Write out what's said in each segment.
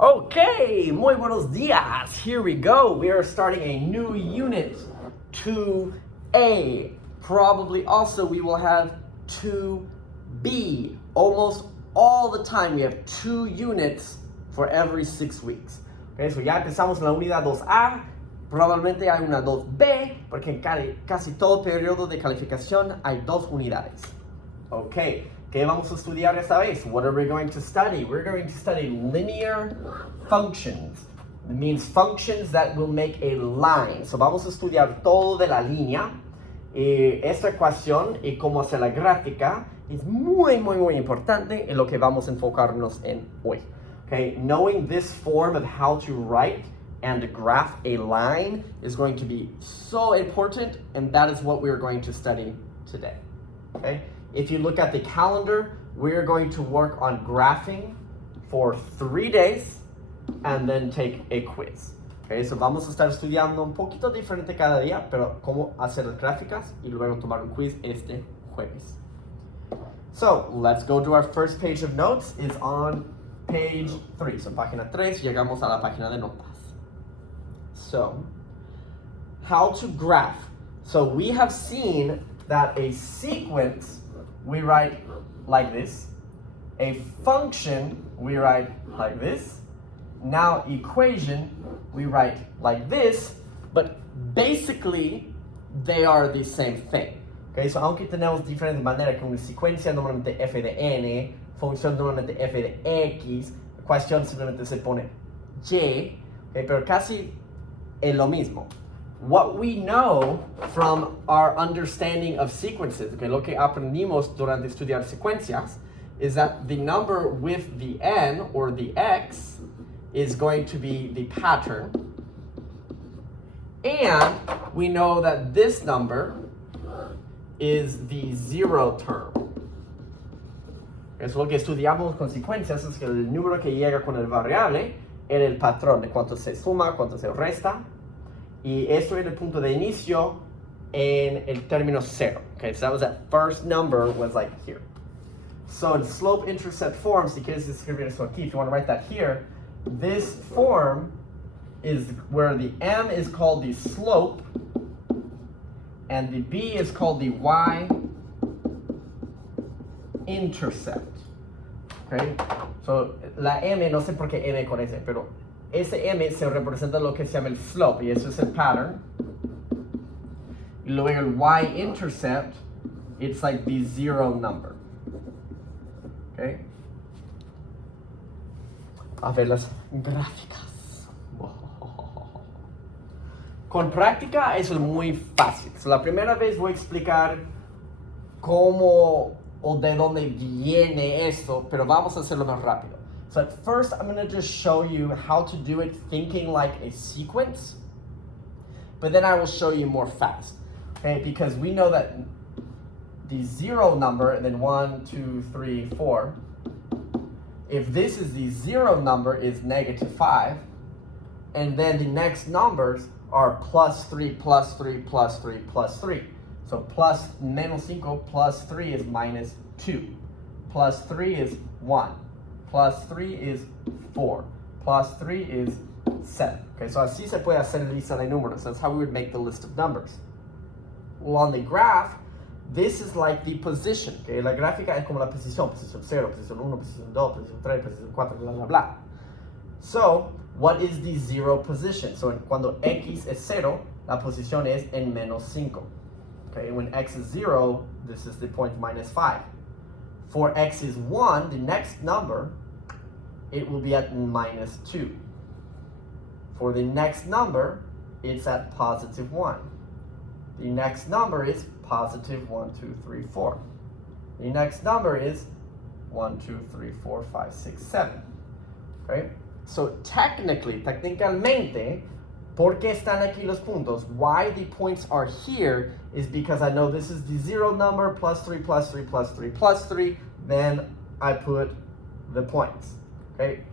Okay, muy buenos días. Here we go. We are starting a new unit, 2A. Probably also we will have 2B. Almost all the time we have 2 units for every 6 weeks. Okay, so ya empezamos en la unidad 2A. Probablemente hay una 2B, porque en casi todo periodo de calificación hay 2 unidades. Okay, ¿qué vamos a estudiar esta vez? What are we going to study? We're going to study linear functions. It means functions that will make a line. So vamos a estudiar todo de la línea. Esta ecuación y cómo hacer la gráfica es muy importante en lo que vamos a enfocarnos en hoy. Okay, knowing this form of how to write and graph a line is going to be so important, and that is what we are going to study today. Okay? If you look at the calendar, we're going to work on graphing for 3 days and then take a quiz. Okay, so vamos a estar estudiando un poquito diferente cada día, pero cómo hacer las gráficas y luego tomar un quiz este jueves. So, let's go to our first page of notes. It's on page 3. So, página 3, llegamos a la página de notas. So, how to graph. So, we have seen that a sequence we write like this. A function we write like this. Now equation we write like this, but basically they are the same thing. Okay, so aunque tenemos diferentes maneras, que una secuencia normalmente f de n, función normalmente f de x, ecuación simplemente se pone y, okay, pero casi es lo mismo. What we know from our understanding of sequences, okay, lo que aprendimos durante estudiar secuencias, is that the number with the n, or the x, is going to be the pattern. And we know that this number is the zero term. Eso lo que estudiamos con secuencias es que el número que llega con el variable era el patrón de cuánto se suma, cuánto se resta. Y esto era el punto de inicio en el término cero. Okay, so that was that first number was like here. So in slope-intercept form, si quieres escribir eso aquí, if you want to write that here, this form is where the m is called the slope and the b is called the y-intercept. Okay, so la m, no sé por qué m con ese, pero ese m se representa lo que se llama el slope, y eso es el pattern. Y luego el y-intercept, it's like the zero number. Okay? A ver las gráficas. Con práctica eso es muy fácil. So, la primera vez voy a explicar cómo o de dónde viene esto, pero vamos a hacerlo más rápido. So at first, I'm going to just show you how to do it thinking like a sequence, but then I will show you more fast, okay? Because we know that the zero number, and then 1, 2, 3, 4, if this is the zero number, is -5, and then the next numbers are +3, +3, +3, +3. So plus -5 plus 3 is -2, plus 3 is 1. Plus 3 is 4. Plus 3 is 7. Okay, so así se puede hacer lista de números. That's how we would make the list of numbers. Well, on the graph, this is like the position. Okay, la gráfica es como la posición. Posición 0, posición 1, posición 2, posición 3, posición 4, bla, bla, bla. So, what is the zero position? So, cuando x es 0, la posición es en -5. Okay, when x is 0, this is the point -5. For x is 1, the next number, it will be at -2. For the next number, it's at +1. The next number is +1, 2, 3, 4. The next number is 1, 2, 3, 4, 5, 6, 7. Okay? So técnicamente, ¿por qué están aquí los puntos? Why the points are here is because I know this is the zero number, +3, +3, +3, +3, then I put the points, okay?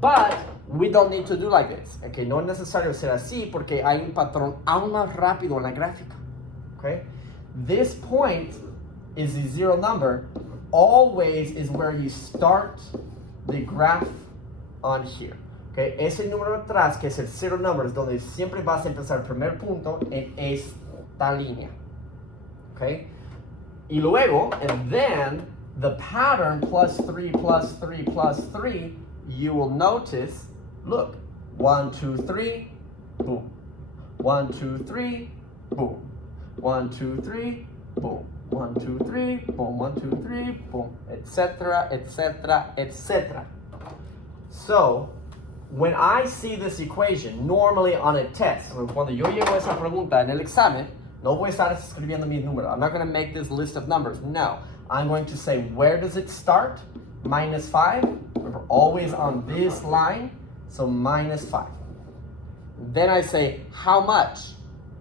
But we don't need to do like this, okay? No es necesario ser así porque hay un patrón aún más rápido en la gráfica, okay? This point is the zero number, always is where you start the graph on here. Okay, ese número atrás, que es el zero number, es donde siempre vas a empezar el primer punto en esta línea. Okay? Y luego, and then, the pattern plus 3 plus 3 plus 3, you will notice, look, 1, 2, 3, boom. 1, 2, 3, boom. 1, 2, 3, boom. 1, 2, 3, boom. 1, 2, 3, boom. Etc., etc., etc. So, when I see this equation, normally on a test, cuando yo llevo esa pregunta en el examen, no voy a estar escribiendo mi número. I'm not going to make this list of numbers. No. I'm going to say, where does it start? Minus 5. We're always on this line, so minus 5. Then I say, how much?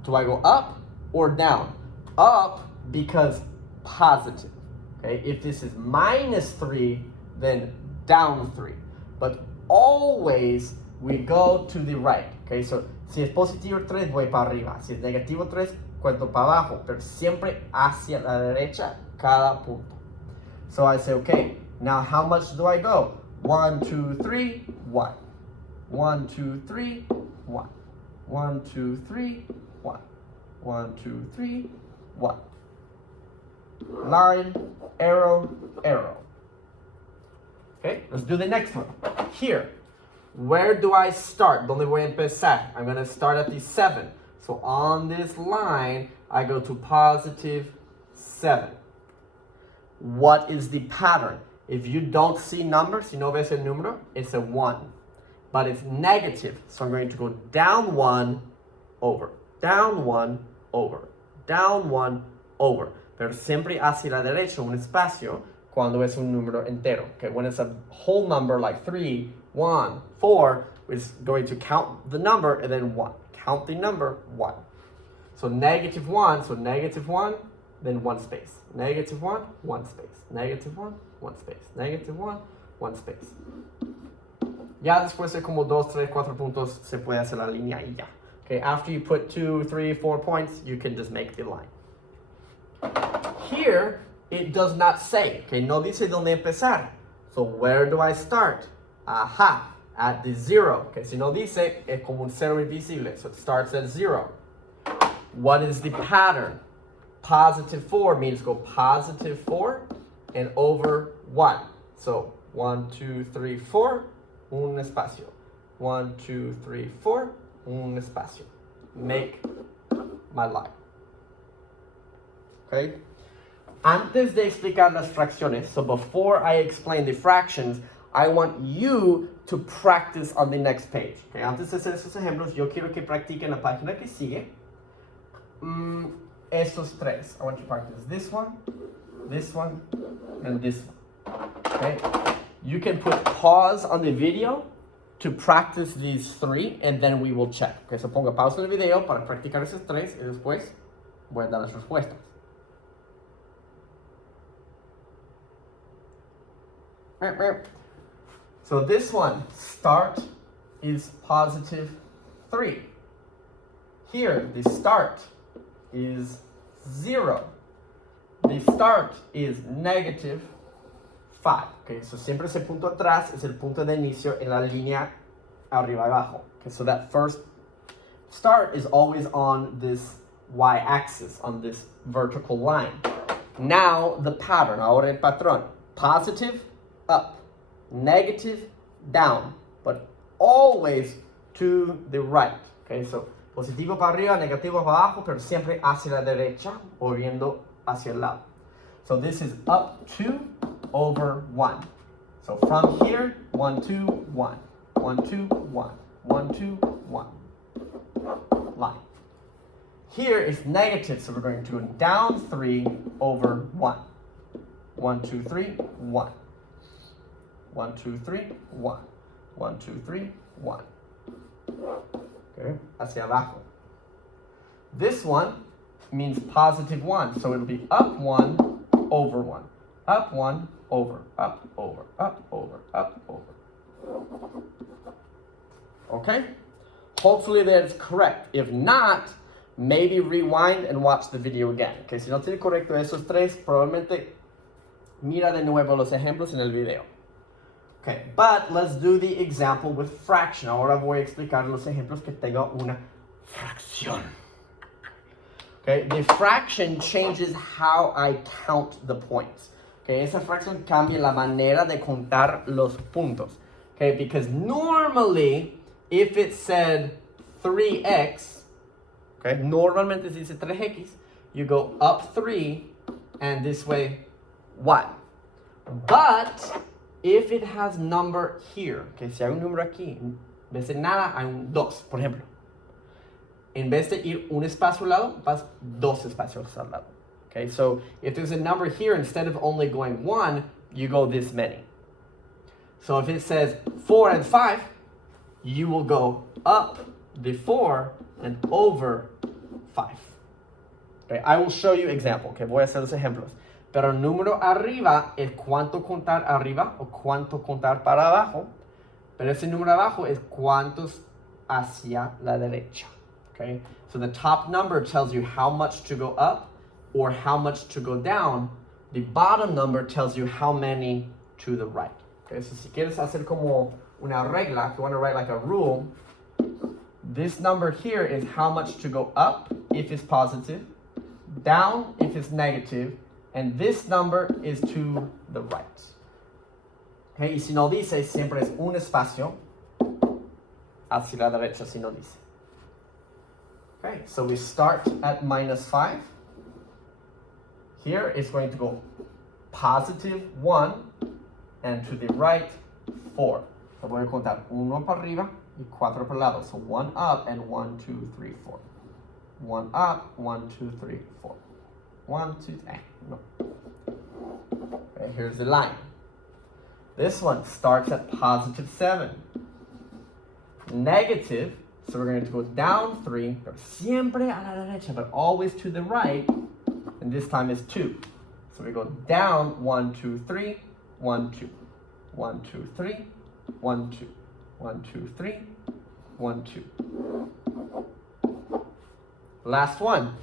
Do I go up or down? Up because positive. Okay, if this is minus 3, then down 3. But always we go to the right. Okay, so si es positivo 3, voy para arriba. Si es negativo 3, cuento para abajo. Pero siempre hacia la derecha cada punto. So I say, okay, now how much do I go? 1, 2, 3, 1. 1, 2, 3, 1. 1, 2, 3, 1. 1, 2, 3, 1. Line, arrow, arrow. Okay, let's do the next one. Here, where do I start? ¿Dónde voy a empezar? I'm going to start at the 7. So on this line, I go to positive 7. What is the pattern? If you don't see numbers, si no ves el número, it's a 1. But it's negative, so I'm going to go down 1, over. Down 1, over. Down 1, over. Pero siempre hacia la derecha, un espacio, cuando es un número entero. Okay, when it's a whole number like 3, 1, 4, it's going to count the number and then 1. Count the number, 1. So negative 1, so negative 1, then 1 space. Negative 1, 1 space. Negative 1, 1 space. Negative 1, 1 space. Ya después de como 2, 3, 4 puntos, se puede hacer la línea y ya. Okay, after you put 2, 3, 4 points, you can just make the line. Here, it does not say. Okay, no dice dónde empezar. So where do I start? Aha, at the 0. Okay, si no dice, es como un cero invisible. So it starts at 0. What is the pattern? Positive 4 means go positive 4 and over 1. So 1, 2, 3, 4, un espacio. 1, 2, 3, 4, un espacio. Make my line. Okay? Antes de explicar las fracciones, so before I explain the fractions, I want you to practice on the next page. Okay? Antes de hacer esos ejemplos, yo quiero que practiquen la página que sigue. Estos tres. I want you to practice this one, and this one. Okay? You can put pause on the video to practice these three, and then we will check. Okay, so ponga pausa en el video para practicar esos tres, y después voy a dar las respuestas. So this one, start is positive 3. Here, the start is 0. The start is negative 5. Okay, so siempre ese punto atrás es el punto de inicio en la línea arriba y abajo. Okay, so that first start is always on this y-axis, on this vertical line. Now the pattern, ahora el patrón. Positive, up. Negative, down. But always to the right. Okay, so positivo para arriba, negativo para abajo, pero siempre hacia la derecha o viendo hacia el lado. So this is up 2 over 1. So from here, 1, 2, 1. 1, 2, 1. 1, 2, 1. Line. Here is negative, so we're going to go down 3 over 1. 1, 2, 3, 1. 1, 2, 3, 1. 1, 2, 3, 1. Okay, hacia abajo. This one means positive 1, so it'll be up 1 over 1. Up 1 over, up over, up over, up over. Okay? Hopefully that's correct. If not, maybe rewind and watch the video again. Okay, si no tiene correcto esos tres, probablemente mira de nuevo los ejemplos en el video. Okay, but let's do the example with fraction. Ahora voy a explicar los ejemplos que tenga una fracción. Okay, the fraction changes how I count the points. Okay, esa fracción cambia la manera de contar los puntos. Okay, because normally, if it said 3x, okay, normalmente si dice 3x, you go up 3 and this way 1. But if it has number here, okay, si hay un número aquí, en vez de nada hay un 2, por ejemplo. En vez de ir un espacio al lado, vas dos espacios al lado. Okay, so if there's a number here, instead of only going 1, you go this many. So if it says 4 and 5, you will go up the 4 and over 5. Okay, I will show you example. Okay, voy a hacer los ejemplos. Pero el número arriba es cuánto contar arriba o cuánto contar para abajo. Pero ese número abajo es cuántos hacia la derecha. Okay, so the top number tells you how much to go up or how much to go down. The bottom number tells you how many to the right. Okay, so si quieres hacer como una regla, if you want to write like a rule, this number here is how much to go up if it's positive, down if it's negative, and this number is to the right. Okay, y si no dice, siempre es un espacio hacia la derecha si no dice. Okay, so we start at -5. Here it's going to go positive 1 and to the right 4. So voy a contar 1 para arriba y 4 para el lado. So 1 up and 1, 2, 3, 4. 1 up, 1, 2, 3, 4. 1, 2, no. Okay, here's the line. This one starts at positive 7. Negative, so we're going to go down 3, pero siempre a la derecha, but always to the right, and this time is 2. So we go down 1, 2, 3, 1, 2. 1, 2, 3, 1, 2. 1, 2, 3, 1, 2. Last one.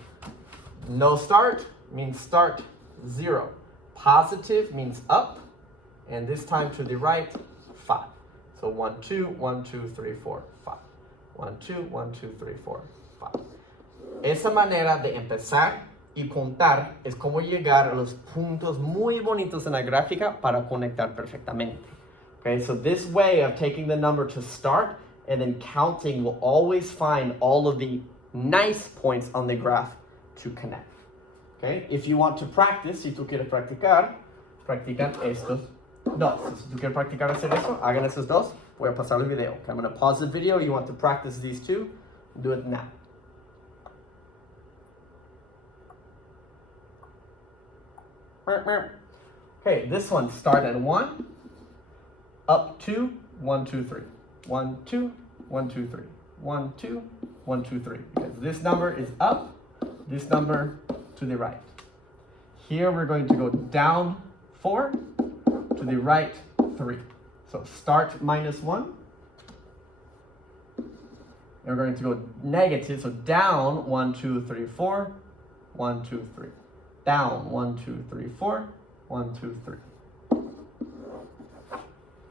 No start means start 0. Positive means up, and this time to the right, 5. So 1, 2, 1, 2, 3, 4, 5. 1, 2, 1, 2, 3, 4, 5. Esa manera de empezar y contar es como llegar a los puntos muy bonitos en la gráfica para conectar perfectamente. Okay, so this way of taking the number to start and then counting will always find all of the nice points on the graph to connect. Okay, if you want to practice, si tú quieres practicar, practican estos dos. Si tú quieres practicar hacer eso, hagan esos dos. Voy a pasar el video. Okay, I'm going to pause the video. You want to practice these two, do it now. Okay, this one start at 1, up 2, 1, 2, 3. 1, 2, 1, 2, 3. 1, 2, 1, 2, 3. Because this number is up, this number to the right. Here we're going to go down 4, to the right 3. So start -1. And we're going to go negative, so down 1, 2, 3, 4. 1, 2, 3. Down 1, 2, 3, 4. 1, 2, 3.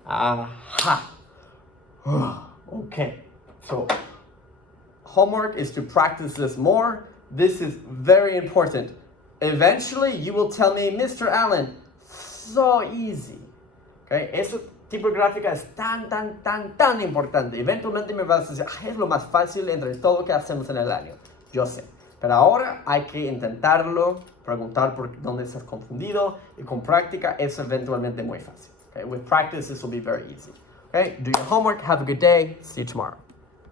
Aha. Okay. So homework is to practice this more. This is very important. Eventually you will tell me, Mr. Allen, so easy. Okay? Eso tipo de gráfica es tan importante. Eventualmente me vas a decir, es lo más fácil entre todo lo que hacemos en el año. Yo sé. Pero ahora hay que intentarlo, preguntar por dónde estás confundido, y con práctica es eventualmente muy fácil. Okay? With practice, this will be very easy. Okay? Do your homework. Have a good day. See you tomorrow.